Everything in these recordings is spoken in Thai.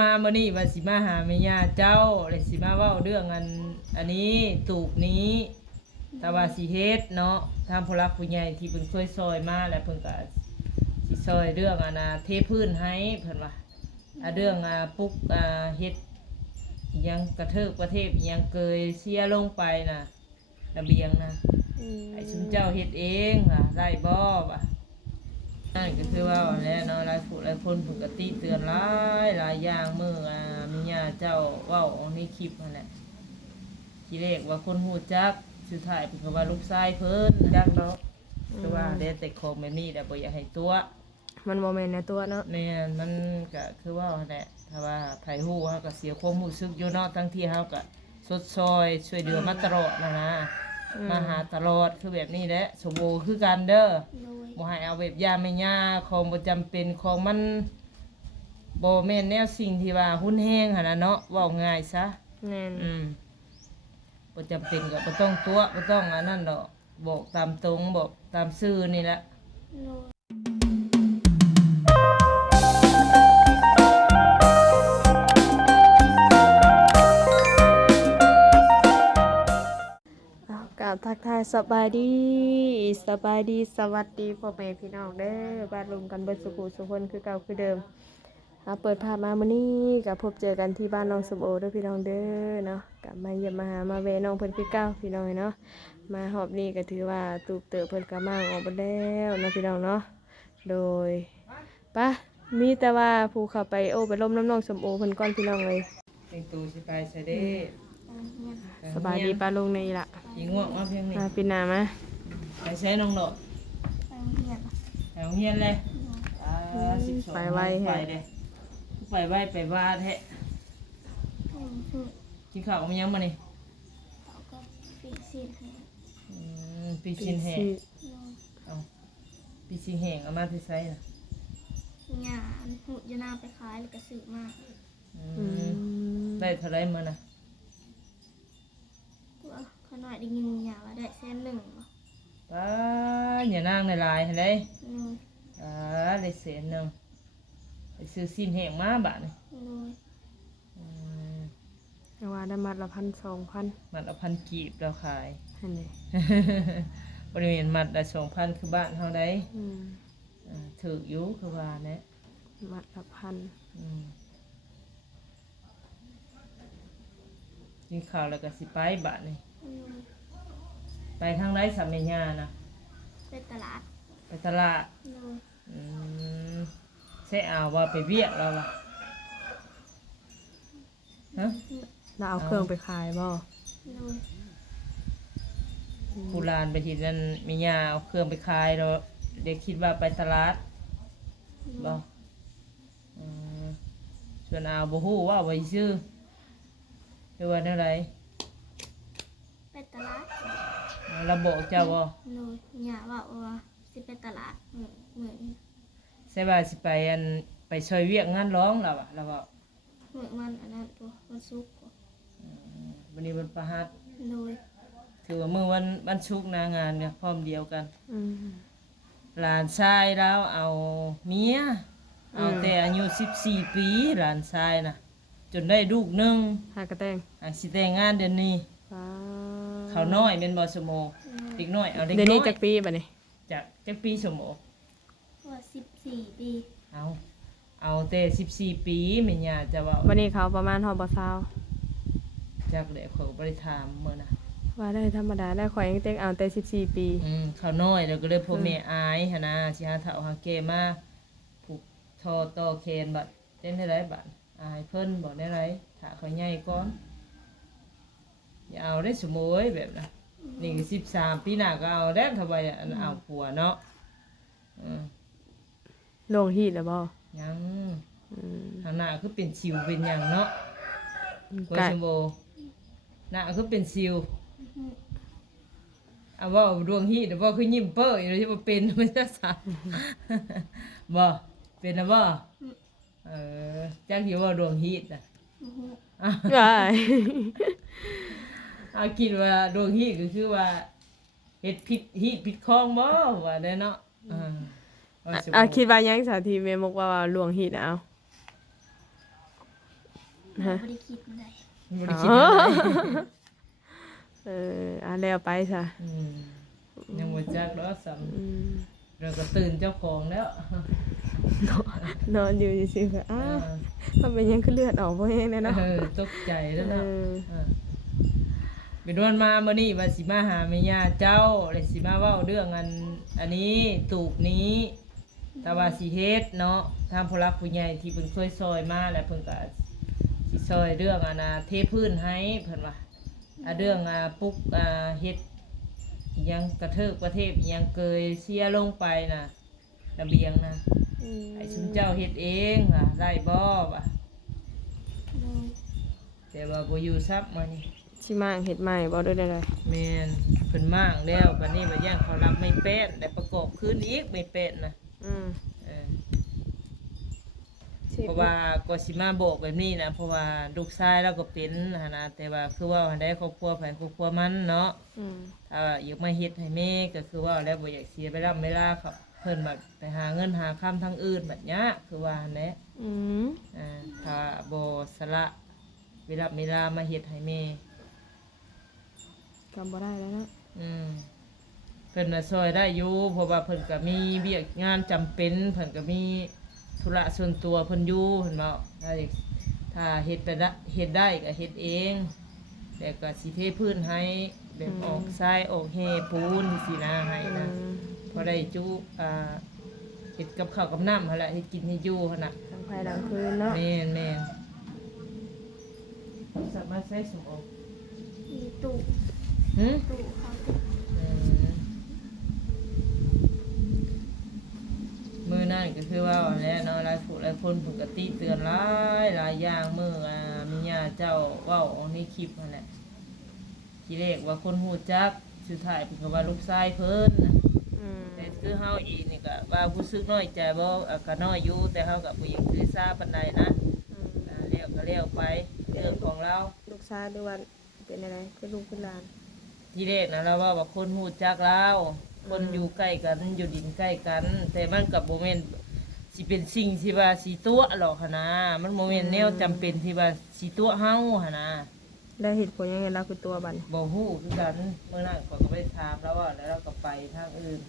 มาเมื่อนี้ว่าสิมาหาแม่ย่าเจ้าเลยสิมาเว้าเรื่องอันนี้ตูบนี้แต่ว่าสิเฮ็ดเนาะทางผู้รักผู้ใหญ่ที่เพิ่นเคยซอยมาแล้วเพิ่นก็สิซอยเรื่องเทพื้นให้เพิ่นว่าเรื่องปลุกเฮ็ดอิหยังกระเทิบประเทศอิหยังเกยเสียลงไปน่ะระเบียงนะไอ้ชุมเจ้าเฮ็ดเองได้บ่ว่ะนั่นก็คือว่าแล้วเนาะหลายผู้หลายคนเพิ่นก็ติเตือนหลายอย่างมื้อมีญาเจ้าเว้าในคลิปนั่นแหละทีแรกว่าคนฮู้จักสุดท้ายเพิ่นก็ว่าลูกชายเพิ่นจักเนาะคือว่าได้แต่ของแบบนี้แต่บ่อยากให้ตัวมันบ่แม่นในตัวเนาะแม่นมันก็คือว่าแหละถ้าว่าไผฮู้เฮาก็เสียความรู้สึกอยู่เนาะทั้งที่เฮาก็สดซอยช่วยเหลือมาตลอดนะมาหาตลอดคือแบบนี้แหละสมบูรณ์คือกันเด้อบ่ให้เอาแบบยาไม่ยาของบ่จำเป็นของมันบ่แม่นแนวสิ่งที่ว่าหุ้นแห้งหั่นน่ะเนาะเว้าง่ายซะแม่นบ่จำเป็นก็บ่ต้องตัวบ่ต้องอันนั้นดอกบอกตามตรงบอกตามซื่อนี่แหละทักทายสบายดีสวัสดีพ่อแม่พี่น้องเด้อบ้านรวมกันเบิดสุขุสุคนคือเก่าคือเดิมเปิดภาพมามื้อนี้ก็พบเจอกันที่บ้านน้องสมโอเด้อพี่น้องเด้อเนาะก็มาเยี่ยมมาหามาแวะน้องเพิ่นคือเก่าพี่น้องเนาะมาหอบนี้ก็ถือว่าตูบเต๋อเพิ่นก็มางออกบ่แล้วเนาะพี่น้องเนาะโดยปะมีแต่ว่าผู้เข้าไปไปล้มน้ำน้องสมโอเพิ่นก่อนพี่น้องเลยแต่งตัวสิไปใส่เด้สบายดีป้าลุงนี่ล่ะสิง่วงมาเพียงนี้ปีหน้ามาไปใช้น้องดอกไปโรงเรียนเลย12ไปไวแฮะไปไวไปว่าแท้กินข้าวกับยังมานี่ปีชินแห้งเอาปีชินแห้งเอามาที่ไซน่ะเนี่ยหูยนาไปขายแล้วก็ซื้อมาได้เท่าไรมื้อน่ะขนาดได้ยินหยาว่าได้100,000บ่ป้าอย่านางในลายเห็นได้ได้100,000ไปซื้อสิ้นแห้งมาบาดนี่แต่ว่าได้มัดละ 1,000-2,000 มัดละ1,000กีบเราขายนั่นเด้บริเวณมัดละ2,000คือบ้านเฮาได้ถูกอยู่คือว่าแหละมัดละ1,000กินข้าวแล้วก็สิไปบาดนี่ไปทางไหนสามแม่ย่านะไปตลาดใช่เอาว่าไปเวียกเราล่ะฮะเราเอาเครื่องไปขายบ่ผู้ลานไปทีนั้นแม่ย่าเอาเครื่องไปขายเราเด็กคิดว่าไปตลาดบ่ส่วนเอาบ่ฮู้ว่าไว้ซื้อหรือว่าเท่าไรไปตลาดเราบอกเจ้าบ่หยาว่าสิไปตลาดเหมือนใช่ว่าสิไปช่วยเวียกงานร้องเราอะเราบอกเหมือนมันอันนั้นตัวมันสุกวันนี้วันประหัสโดยถือว่ามื้อวันศุกร์นะงานเนี่ยพร้อมเดียวกันหลานชายแล้วเอาเมียเอาแต่อายุ14 ปีหลานชายน่ะจนได้ลูกนึงหากระแตงสิแต่งงานเดือนนี้เขาน้อยเป็นบ่สมโอเด็กน้อยเอาเด็กน้อยเดี๋ยวนี้จักปีบัดนี้จักปีสมโอว่า14 ปีเอาแต่14 ปีแม่ย่าจะว่าวันนี้เขาประมาณฮอดบ่ซาวจักได้เขาบ่ได้ถามมื้อน่ะว่าได้ธรรมดาได้ข่อยยังเต็กเอาแต่14 ปีเขาน้อยแล้วก็เลยพ่อแม่อายหั่นน่ะสิหาเฒ่าหาแก่มาผูกทอต่อแขนบัดเต้นได้หลายบาทอายเพิ่นบ่ได้ไรถ้าเขาใหญ่ก่อนอย่าเอาได้สมมุติแบบน่ะนี่ก็13 ปีหน้าก็เอาแล้วทำไมเอาผัวเนาะลงฮีดแล้วบ่ยังทางหน้าคือเป็นสิวเป็นหยังเนาะกว่าสมโบหน้าคือเป็นสิวเอาว่าดวงฮีดบ่คือยิ้มเป้ออยู่ที่บ่เป็นมันจะสั่นบ่เป็นแล้วบ่จักอยู่ว่าดวงฮีดน่ะได้คิดว่าดวงฮีดก็คือว่าเฮ็ดผิดคองบ่ว่าได้เนาะคิดว่ายังสาธิแม่มกว่าลวงฮีดเอา ฮะ บ่ได้คิดมันได้ บ่ได้คิดอะไร อันแล้วไปซะ ยังบ่จักดอกซ้ำ อืม เราก็ตื่นเจ้าของแล้ว นอนอยู่ซื่อๆก็มันเป็นหยังคือเลือดออกบ่แห้งแน่เนาะ ตกใจแล้วเนาะ เออ เป็นวันมามื้อนี้ว่าสิมาหาแม่ย่าเจ้าเลยสิมาเว้าเรื่องอันนี้ตูบนี้แต่ว่าสิเฮ็ดเนาะทางผู้หลักผู้ใหญ่ที่เพิ่นเคยซอยมาแล้วเพิ่นก็สิซอยเรื่องเทพื้นให้เพิ่นว่าเรื่องปุ๊กเฮ็ดอิหยังกระเทิกประเทศอิหยังเกยเสียลงไปน่ะระเบียงน่ะ ไอ้ชุนเจ้าเฮ็ดเองได้บ่ว่ะ โดย แต่ว่าบ่อยู่ซับมื้อนี้ สิมาเฮ็ดใหม่บ่ได้เลย แม่นเพิ่นมางแล้วบัดนี้มาย่างเขารับไม่เป็นได้ประกอบคืนอีกไม่เป็นนะ อืม เออเพราะว่าก็สิมาบอกแบบนี้นะเพราะว่าลูกชายเราก็เป็นหั่นนะแต่ว่าคือว่าได้ครอบครัวไผครอบครัวมันเนาะ อืม ถ้าอยากมาเฮ็ดให้แม่ก็คือว่าแล้วบ่อยากเสียเวลาเขาเพิ่นแบบไปหาเงินหาค่ำทางอื่นแบบเนี้ยคือว่าหั่นแหละ อืม ถ้าบ่สละเวลามาเฮ็ดให้แม่ ก็บ่ได้แล้วเนาะ เพิ่นน่ะซอยได้อยู่เพราะว่าเพิ่นก็มีเวียกงานจำเป็นเพิ่นก็มีธุระส่วนตัวเพิ่นอยู่เพิ่นเว้าถ้าเฮ็ดได้ก็เฮ็ดเองแต่ก็สิเทพื้นให้แบบออกทรายออกแห่ปูนสินะให้นะพอได้จุเฮ็ดกับข้าวกับน้ำหั่นแหละเฮ็ดกินให้อยู่หั่นน่ะ ทางภายหลังคืนเนาะ แม่นสักมาใส่สมโอ มีตู้ หึ ตู้เขา มือนั่นก็คือว่าเอาแล้วเนาะหลายผู้หลายคนปกติเตือนหลายอย่างมือมีญาเจ้าเว้าในคลิปนั่นแหละทีแรกว่าคนฮู้จักสุดท้ายเพิ่นก็ว่าลูกชายเพิ่นน่ะ อืม แต่คือเฮาเองนี่ก็ว่ารู้สึกน้อยใจบ่ก็น้อยอยู่แต่เฮาก็บ่อยากถือสาปานใดนะแล้วก็แล้วไปเรื่องของเรา ลูกชายด้วยว่าเป็นอะไรคือลูกคือหลาน ทีแรกนะเราว่าคนฮู้จักเราคนอยู่ใกล้กันอยู่ดินใกล้กัน แต่มันกับโมเมนต์สิเป็นสิ่งที่ว่าสีตัวหรอกหั่นนะมันโมเมนต์แนวจำเป็นที่ว่าสีตัวเฮาหั่นนะ แล้วเหตุผลยังไงเราคือตัวบัดน บ่ฮู้คือกันเมื่อนั้นข้อยก็ไปถามแล้วว่าแล้วเราก็ไปทางอื่น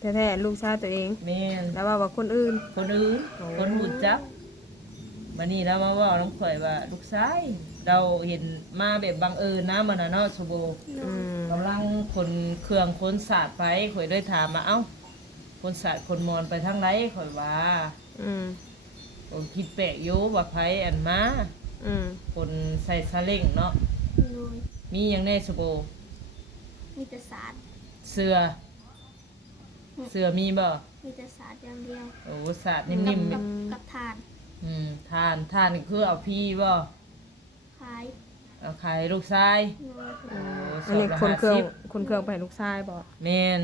แท้ๆลูกชายตัวเอง แม่น แล้วว่าคนอื่น คนอื่นคนฮู้จักบัดนี้เรามาเว้าน้ำข่อยว่าลูกชายเราเห็นมาแบบบังเอิญนะมื้อนั้นเนาะสโบ กำลังคนเครื่องคนศาสตร์ไปข่อยได้ถามมาเอ้าคนศาสตร์คนมอนไปทางไหนข่อยว่าผมคิดแปลกอยู่ว่าไผอันมาคนใส่ซาเล้งเนาะ โดย มีหยังแน่สโบ มีแต่ศาสตร์ เสื้อมีบ่ มีแต่ศาสตร์อย่างเดียว โอ้ศาสตร์นิ่ม กับทาน ๆทานนี่คือเอาพี่บ่ ขาย เอาขายลูกชาย โดย อันนี้คนเครื่องไปให้ลูกชายบอก แม่น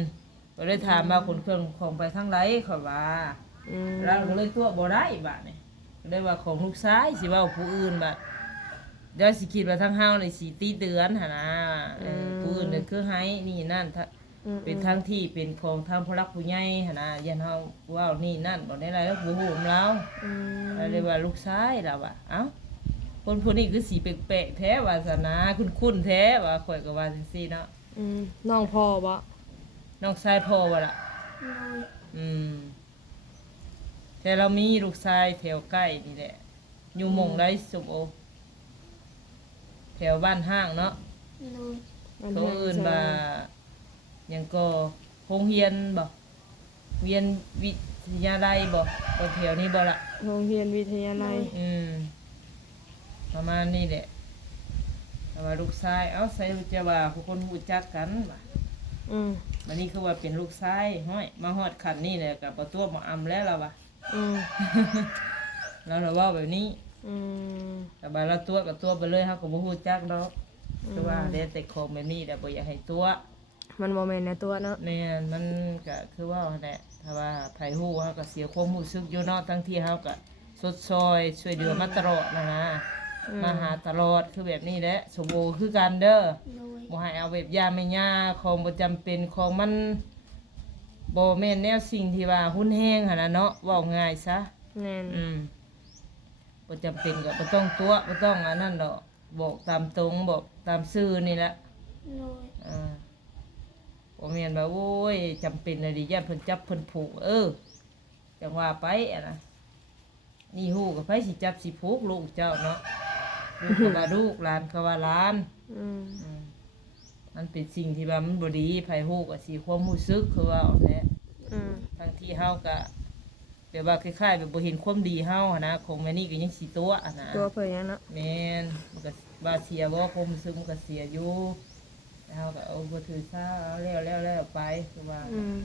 ก็เลยถามว่าคนเครื่องของไปทางไหนข่อยว่าเราก็เลยตัวบ่ได้บาดนี่ก็เลยว่าของลูกชายสิเว้าผู้อื่นบาดเดี๋ยวสิคิดว่าทางเฮานี่สิตีเตือนหั่นนะผู้อื่นนี่คือให้นี่นั่นเป็นทางที่เป็นของทางผู้รักผู้ใหญ่หั่นนะยันเฮาเว้านี่นั่นบ่ได้อะไรแล้วผู้ฮู้ของเราก็เลยว่าลูกชายเราอ่ะเอ้าคนผู้นี้คือสีแปลกๆแท้ว่าซะนะคุ้นๆแท้ว่าข่อยก็ว่าจังซี่เนาะ น้องพ่อบ่ น้องชายพ่อว่าล่ะ โดย แต่เรามีลูกชายแถวใกล้นี่แหละ อยู่หม่องไรสมโอ แถวบ้านห้างเนาะ โดย เขาเอื่นว่าหยังก็โรงเรียนบ่เรียนวิทยาลัยบ่ก็แถวนี้บ่ล่ะ โรงเรียนวิทยาลัย ประมาณนี้แหละแต่ว่าลูกชายเอ้าใส่จะว่าผู้คนรู้จักกันว่ะ วันนี้คือว่าเป็นลูกชายห้อยมาฮอดขันนี่แหละกับประตูมาอำแล้วเราว่ะ เราว่าแบบนี้แต่บาเราตัวกับตัวไปเลยเขาก็บ่ฮู้จักดอกคือว่าเดี๋ยวแต่ของแบบนี้แต่บ่อยากให้ตัว มันโมเมนต์ในตัวเนาะ เนี่ยมันก็คือว่าแหละถ้าว่าไผฮู้เขาก็เสียความรู้สึกอยู่เนาะทั้งที่เขาก็สดซอยช่วยเหลือมาตลอดนะมาหาตลอดคือแบบนี้แหละสมบูรณ์คือกันเด้อ โดย บ่ให้เอาแบบยาไม่ยาของบ่จำเป็นของมันบ่แม่นแนวสิ่งที่ว่าหุ้นแห้งหั่นน่ะเนาะเว้าง่ายซะ แน่น บ่จำเป็นก็บ่ต้องตัวบ่ต้องอันนั้นดอกบอกตามตรงบอกตามซื่อนี่แหละ โดย บ่แม่นว่าโอ้ยจำเป็นเลยดิย่านเพิ่นจับเพิ่นผูกจังว่าไปอะนะนี่ฮู้กับไผสิจับสิผูกลูกเจ้าเนาะลูกก็ว่าลูกหลานก็ว่าหลาน อืม มันเป็นสิ่งที่ว่ามันบ่ดีไผฮู้ก็สิความรู้สึกคือว่าเอาแท้ อืม บางทีเฮาก็แบบว่าคล้ายๆแบบบ่เห็นความดีเฮาหันนะของแม่นี่ก็ยังสิตัวอะนะ ตัวเพิ่นหยังเนาะ แม่นมันก็ว่าเสียบ่ความรู้สึกมันก็เสียอยู่แล้วเฮาก็เอาบ่ถือซาเอาแล้วไปคือว่า อืม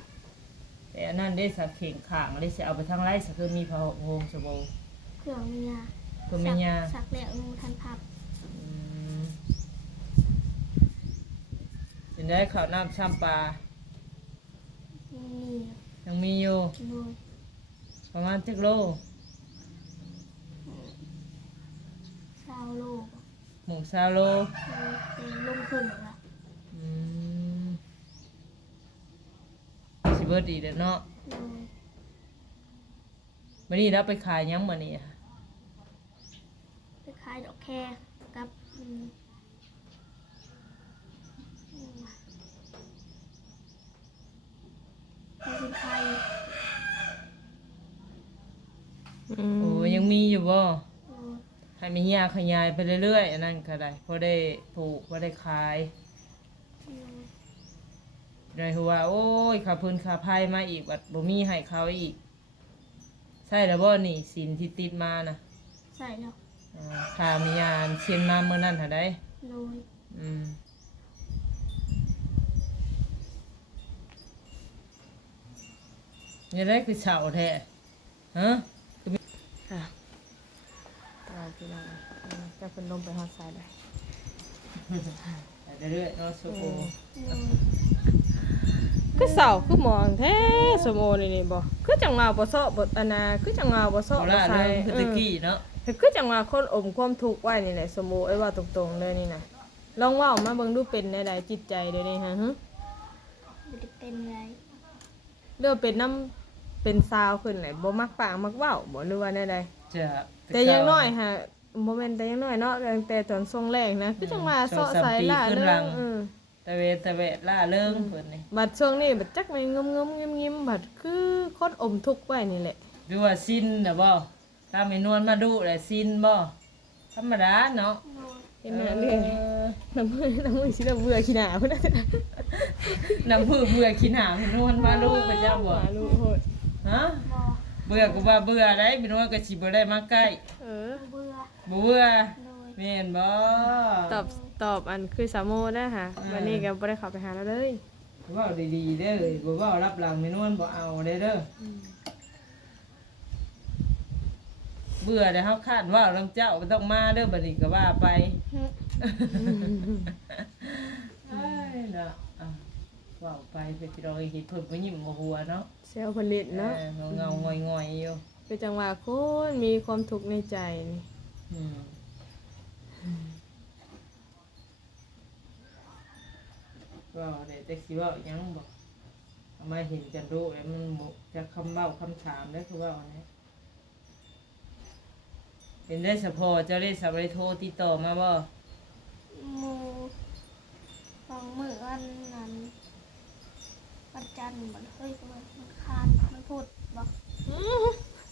แต่อันนั้นได้สักเข่งข้างได้สิเอาไปทางไร่สักคือมีพระโฮงสบง เครื่องเมีย เพิ่นแม่ย่า สักแล้วงูทันพับ เป็นได้ข้าวน้ำซ้ำปลา นี่ ยังมีอยู่ โดย ประมาณจักโล ชาวโลก หมูซาโล เป็นลงทุนละ อืมสิเบิดอีกเด้อเนาะ โดย มื้อนี้เราไปขายหยังมื้อนี้อะ ไปขายดอกแคกับไปสิไทย อืม โอ้ยังมีอยู่บ่ โดย ให้แม่ย่าขยายไปเรื่อยๆอันนั้นก็ได้พอได้ปลูกพอได้ขาย ได้หัวาโอ้ยขาพื้นขาพายมาอีกบัดบ่มีให้เขาอีกใช่แล้วบ่นี่สินที่ติดมานะ ใส่แล้ว ค่ามียานเชียนมาเมื่อนั้นหาได้ โดย อืมนี่ได้คือเฉาแท้ฮะ อ่ะตายพี่น้องจะเพิ่นลงไปฮอดสายได้ ไปเรื่อยๆเนาะสุโข โดย คือเสาคือหมองแท้สมโอนี่บ่คือจังว่าบ่เซาะบ่อันน่ะคือจังว่าบ่เซาะ เอา บ่ ละ ใส่ เรื่องคือตะกี้เนาะ คือจังว่าคนอมความทุกข์ไว้นี่แหละสมโอไอ้ว่าตรงๆเลยนี่น่ะลองเว้ามาเบิ่งดูเป็นได้ใดจิตใจเดี๋ยวนี้ฮะฮึ ไม่ได้เป็นไร เรื่องเป็นน้ำเป็นซาวขึ้นแหละบ่มักปากมักเว้าบ่หรือว่าแนวใด จะ แต่อยังน้อยฮะบ่แม่นแต่อยังน้อยเนาะตั้งแต่ตอนทรงแรกนะคือจังว่าเซาะใส่ล่าเด้อตะเวตะเวะล่าเริงเพิ่นนี่ บัดช่วงนี้บัดจักมันงมๆงิมๆบัดคือคนอมทุกข์ไว้นี่แหละ หรือว่าสิ้นน่ะบ่ตามไอ้นวลมาดูแหละสิ้นบ่ธรรมดาเนาะ โดย เห็นหน้าเรื่องน้ำมือสิเราเบื่อขี้หน้าพุ่นน่ะ น้ำพืชเบื่อขี้หนาพี่นวลมาลูกพระเจ้าบ่ หาลูกโหด ฮะ บอ เบื่อก็ว่าเบื่อได้พี่นวลก็สิบ่ได้มาใกล้ เออ เบื่อ บ่เบื่อ โดย แม่นบ่ ตอบอันคือสามโมนะค่ะวันนี้ก็บ่ได้เข้าไปหาแล้วเลย เว้าดีๆเด้อบ่เว้ารับหลังพี่นวลบ่เอาเด้อเบื่อเด้อเฮาคาดว่านำเจ้าบ่ต้องมาเด้อบัดนี้ก็ว่าไปเอ้ยเนาะอ่ะเว้าไปไปพี่น้องเฮ็ดเพิ่นบ่ยิ้มบ่หัวเนาะ เซลผลิตเนาะ เงาๆงอยๆอยู่ คือจังว่าคนมีความทุกข์ในใจนี่ อืมก็เดี๋ยวจะคิดว่าหยังบอกทำไมเห็นกันรู้แล้วมันบอกจะคำเบ้าคำถามได้คือว่าอันนี้เห็นได้สะพอเจ้าได้สับได้โทรติดต่อมาบ่ หมูฟังมือวันนั้นวันจันทร์มันเฮ้ยมันคานมันพูดบอก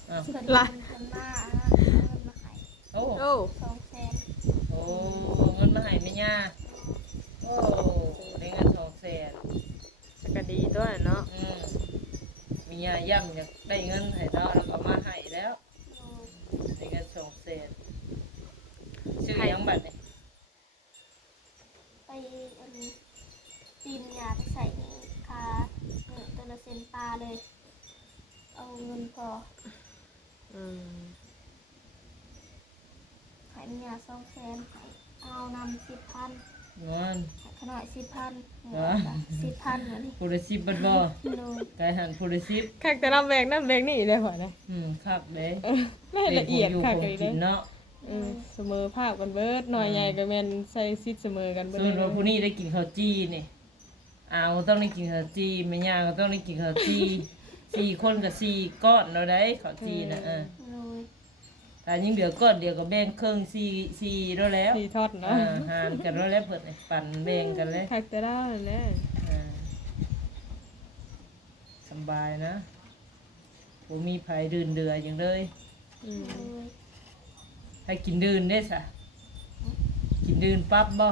อ้าว เพิ่น ล่ะ เพิ่นมาเอาเงินมาให้ โอ้ โอ้ 200,000 โอ้เงินมาให้แม่ย่าโอ้ได้เงิน200,000 ก็ดีด้วยเนาะ แม่ย่าย่ำอยากได้เงินให้เราแล้วก็มาให้แล้ว โดย ได้เงิน200,000ชื่อหยังบัดนี่ ไปอันนี้ตีนยาไปใส่นี่คาตัวละเซนปลาเลย เอาเงินพอ อืม ขายยา200,000ให้เอานำ10,000 เงิน ขนาด10,000 ว้า 10,000เหมือนนี่ ผู้ละ10บัดบ่ โดย กายหันผู้ละ10 คักแต่น้ำแบกนี่ได้พอนะ คักเด้ ไม่ละเอียดคักเลย กิ เด้ นเนาะ เสมอภาพกันเบิดหน่อยใหญ่ก็แม่นใส่ซิดเสมอกันเบิด ส่วนว่าผู้นี้ได้กินข้าวจี้นี่เอาต้องได้กินข้าวจี้แม่ย่าก็ต้องได้กินข้าวจี้4คนกับ4ก้อนเราได้ข้าวจี้นะโดย แต่ยิ่งเดี๋ยวก้อนเดียวก็แบ่งครึ่งสี่แล้วแล้ว สีทอดเนาะ หารกันแล้วแล้วเปิดปั่นแบ่งกันเลย คักแต่ได้แหละ อ่าสบายนะผมมีไผดื่นเดืออย่างเลย อืม โดย ให้กินดื่นได้สะกินดื่นปั๊บบ่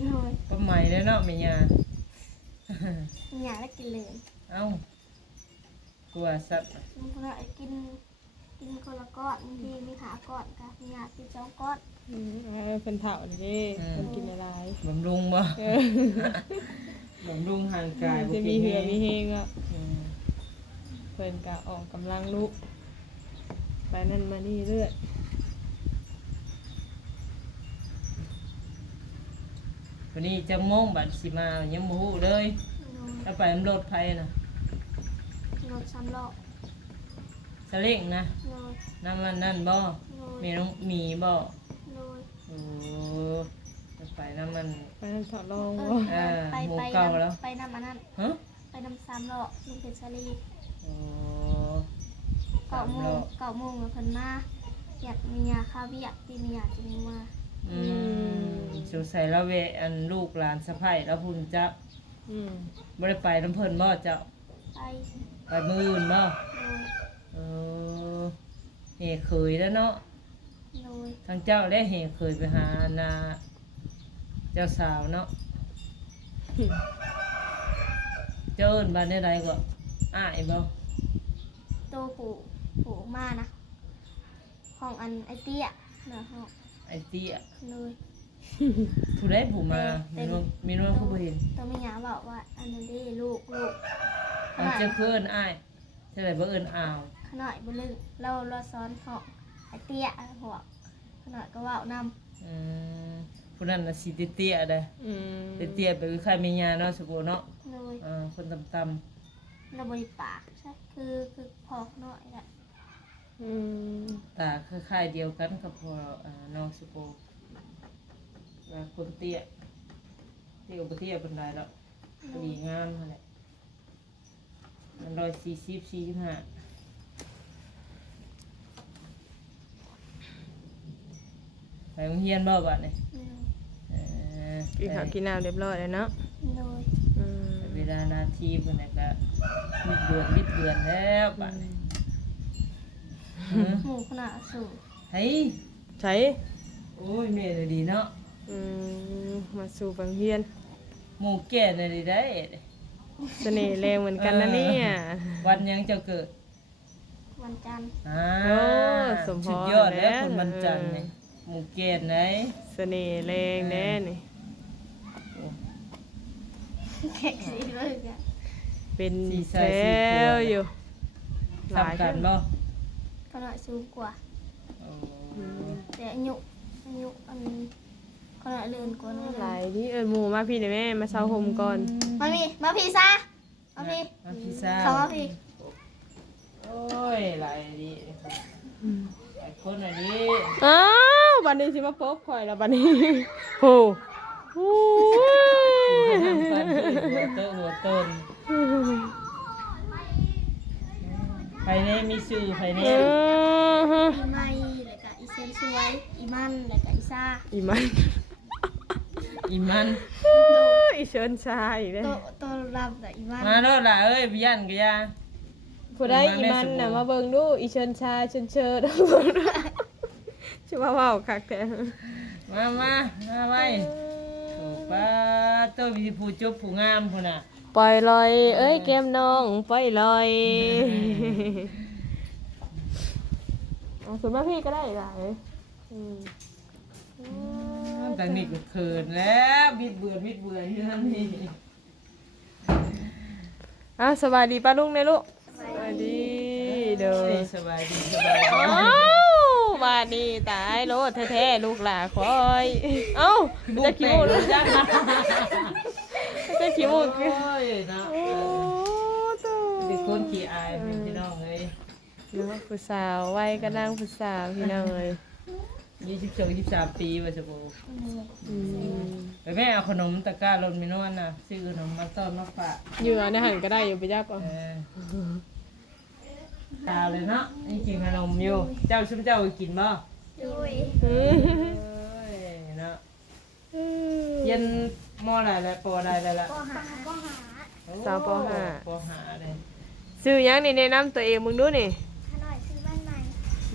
โดย ปั๊บใหม่เลยเนาะแม่ยา อยากได้กินเลย เอ้ากลัวสัตว์ บางคนก็กินคนละก้อนบางทีมีหาก้อนค่ะมีอยากกิน2ก้อน เพิ่นเฒ่านี่เพิ่นกินอะไร บำรุงบ่ เออบ ำรุงห่างกายบ่ จะ กิ มี น เหือ แห้ง มีเฮงอ่ะ อืม เพิ่นก็ออกกำลังลุกไปนั่นมานี่เรื่อย วันนี้จะโมงบัดสิมายังบ่ฮู้เลย โดย ถ้าไปมันรถไผน่ะ รถ3ล้อ สะเล็งนะ โดย น้ำมันนั่นบ่ โดย มีน้องมีบ่ โดย โอ้จะไปน้ำมัน ไปนั่นถอดรอง เอ บ่ อไป หมู ไป เก่าแล้ว ไปนำอันนั้น ฮะ ไปนำ3ล้อลุงเพชรชลี โอ้ 9 โมง9 โมงแล้วเพิ่นมาอยากมียาข้าวเวียกที่มียาจึงมา อืมสงสัยแล้วเวะอันลูกหลานสะใภ้แล้วพุ่นจะ อืม บ่ได้ไปน้ำเพิ่นบ่เจ้า ไป ไปมื้ออื่นบ่ โดย เออเฮเคยแล้วเนาะ โดย ทางเจ้าได้เฮเคยไปหานาเจ้าสาวเนาะเจ้าเอิ้นบ้านใดๆก็อ้ายบ่ โตผูมานะห้องอันไอเตี้ยนะห้อง ไอ้เตี้ย เลย ผู้ใดผู้มามีน้องผู้บ่เห็น ตัวมียาบอกว่าอันนั้นได้ลูกข เอา นาด เจ้าคือเอิ้นอ้ายเท่าไหร่บ่เอิ้นอ้าว ขนาดบลึงเราซ้อนห้องไอเตี้ยหัวขนาดก็ว่านำ อืมผู้นั้นน่ะสิเตี้ยๆเด้ อืม เตี้ยๆไปคือใครมีญาเนาะสมมุติเนาะ เลย คนต่ำ เราบริปากใช่คือพอกหน่อยแหละ อืม ๆตาคล้ายๆเดียวกันกับพอน้องสุโกว่าคนเตี้ยเตี้ยบ่เตี้ยปานใดแล้วพอดีงามนั่นแหละมัน140 45ไปโรงเรียนบ่บัดนี้เออ กินข้าวกินน้ำเรียบร้อยแล้วเนาะ เลย อืม เวลานาทีเพิ่นน่ะก็วิดเบือนแล้วบัดนี้ หมูขนาดสูง เฮ้ย ใช้ โอ้ยแม่น่ะดีเนาะ อืมมาสู่บางเฮียน หมู่แก่น่ะดีได้ เสน่ห์แรงเหมือนกันนะเนี่ย วันหยังเจ้าเกิด วันจันทร์ โอ้สมพร สุดยอดแล้ว แล้ว คนบรรจันทร์นี่หมู่แก่ไหน เสน่ห์แรงแน่นี่ แท็กซี่เลยอ่ะ เป็นแถวอยู่หลาย ทำกันบ่ ขนาดสูงกว่า โอ้ แต่อายุอันขนาดเลื่อนกว่านั่น หลายที่หมู่มาพี่เดี๋ยวแม่มาเซาโฮมก่อน มาพี่ซะมาพี่ มาพี่ซ่า เขามาพี่ โอ้ยหลายดีหลายคนอันนี้ อ้าวบัดนี้สิมาพบข่อยแล้วบัดนี้โหโอ้ย ทำกันด้วยหัวต้นไผแน่มีชื่อไผแน่ อีไมแล้วก็อีเซนช่วยอีมันแล้วก็อีซ่า อีมัน อีมัน อีเชิญชายเด้ ตัวรำกับอีมัน มาโลดล่ะเอ้ยพี่ยันก็อย่า ผู้ใดอีมันน่ะมาเบิ่งดูอีเชิญชายเชิญเชิญชื่อว่าว้าวคักแท้ มาไว้โอ้ป้าเต้ามีผู้จบผู้งามพุ่นน่ะ ปล่อยลอยเอ้ยแก้มน้องปล่อยลอยเอาส่วนมากพี่ก็ได้ล่ะเอ้ยอืม ทางนี้ก็เขินแล้วบิดเบือนอยู่นั่นนี่ อ่ะสบายดีป้าลุงเนี่ยลูกสบายดีเด้อ สบายดี อ้าวบาดนี้ตายโลดแท้ๆลูกหลาคอยเอ้าจะขี้มูก ลูกจ้า จะขี้มูก โอ้ยนะ โอ้ตัว เป็นคนขี้อายพี่น้องเอ้ย เนาะผู้สาววัยก็นั่งผู้สาวพี่น้องเอ้ย 22 23 ปีว่าจะบ่ อืม ไปแม่เอาขนมตะกร้าลนมีนวลน่ะซื้อขนมมาต้อนมาฝาก อยู่ในหันก็ได้อยู่ไปยักก่อน เออ ตาเลยเนาะนี่กินขนมอยู่เจ้าชุบเจ้ากินบ่ โดย เอ้ยเนาะเย็นมออะไรแล้วปออะไรแล้วล่ะ ก็หา สาวปห้า ปอหาเลย ซื้อหยังนี่แนะนำตัวเองมึงดูนี่ ขน่อยซื้อบ้านใหม่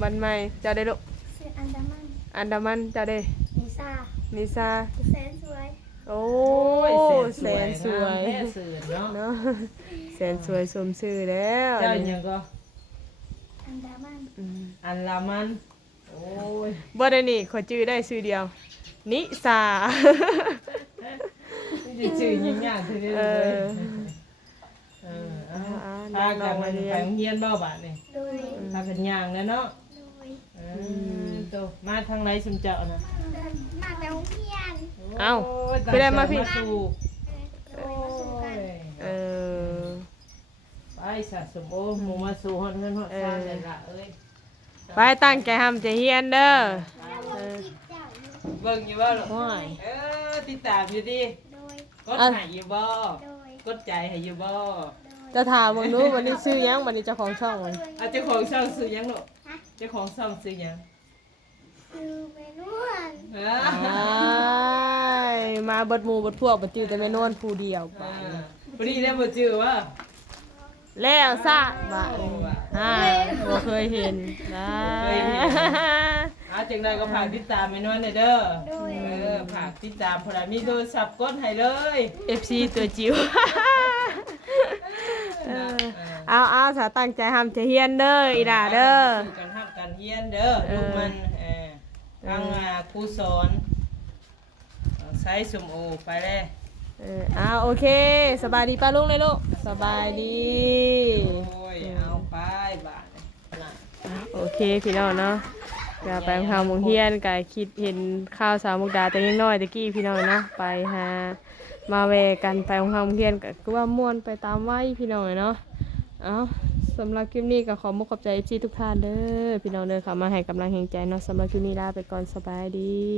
บันใหม่เจ้าได้ลูก ซื้ออันดามัน อันดามันเจ้าได้ นิซ่า นิซา แสนสวย โอ้แสนสวย แม่สื่อเนาะ เนาะแสนสวยสมชื่อแล้ว เจ้ายังก็ อันดามัน อืม อันละมันโอ้ย บ่ได้นี่ขอชื่อได้ชื่อเดียว นิสา นี่จะชื่อยิ่งยากทีเดียวเลย เออ พากันไปเฮียนบ่บาดนี่ โดย พากันย่างเลยเนาะ โดย โตมาทางไหนชุมเจ้านะ มาแล้วเพียน เอ้า โย ไปได้มาพี่ สู่ โดยมาสู่กัน เออ ไปสะสมโอ้หมูมาสู่ฮอดเงินฮอดซ่านเลยล่ะเอ้ย ไปตั้งใจทำใจเฮียนเด้อเออ เจ้าอยู่ เบิ่งอยู่บ่ลูก ว้าย ติดตามอยู่ดิ โดย กดให้อยู่บ่ โดย กดใจให้อยู่บ่ จะถามมึงดูวันนี้ซื้อหยังวันนี้เจ้าของช่องมัน อาเจ้าของช่องซื้อหยังลูกเจ้าของช่องซื้อหยัง คือเมนูอัน อ้ายมาเบิดหมู่เบิดพวกบ่จื้อแต่แม่นวลผู้เดียวไป พอดีได้บ่จื้อว่า แล้วซะบ่บ่เคยเห็นนะ จังไดก็ฝากติดตามแม่นวลหน่อยเด้อฝากติดตามพอได้มีโทรศัพท์กดให้เลย FC ตัวจิ๋วเอาถ้าตั้งใจทำใจเฮียนเด้ออีหล่าเด้อ กันฮับกันเฮียนเด้อลูกมันทางครูสอนใช้สมโอไปเลย โอเคสบายดีป้าลุงเลยลูกสบายดี โอ้ยเอาไปบาทนะ โอเคพี่น้องเนาะจะไปทางมุงเฮียนก็คิดเห็นข้าวสาวมุกดาแต่ยังน้อยตะกี้พี่น้องเนาะไปหามาแวกันไปทางมุงเฮียนก็คือว่าม่วนไปตามไว้พี่น้องเนาะเอาสำหรับคลิปนี้ก็ขอมุกขอบใจ FC ทุกท่านเด้อพี่น้องเด้อค่ะมาให้กำลังแห่งใจเนาะสำหรับคลิปนี้ลาไปก่อนสบายดี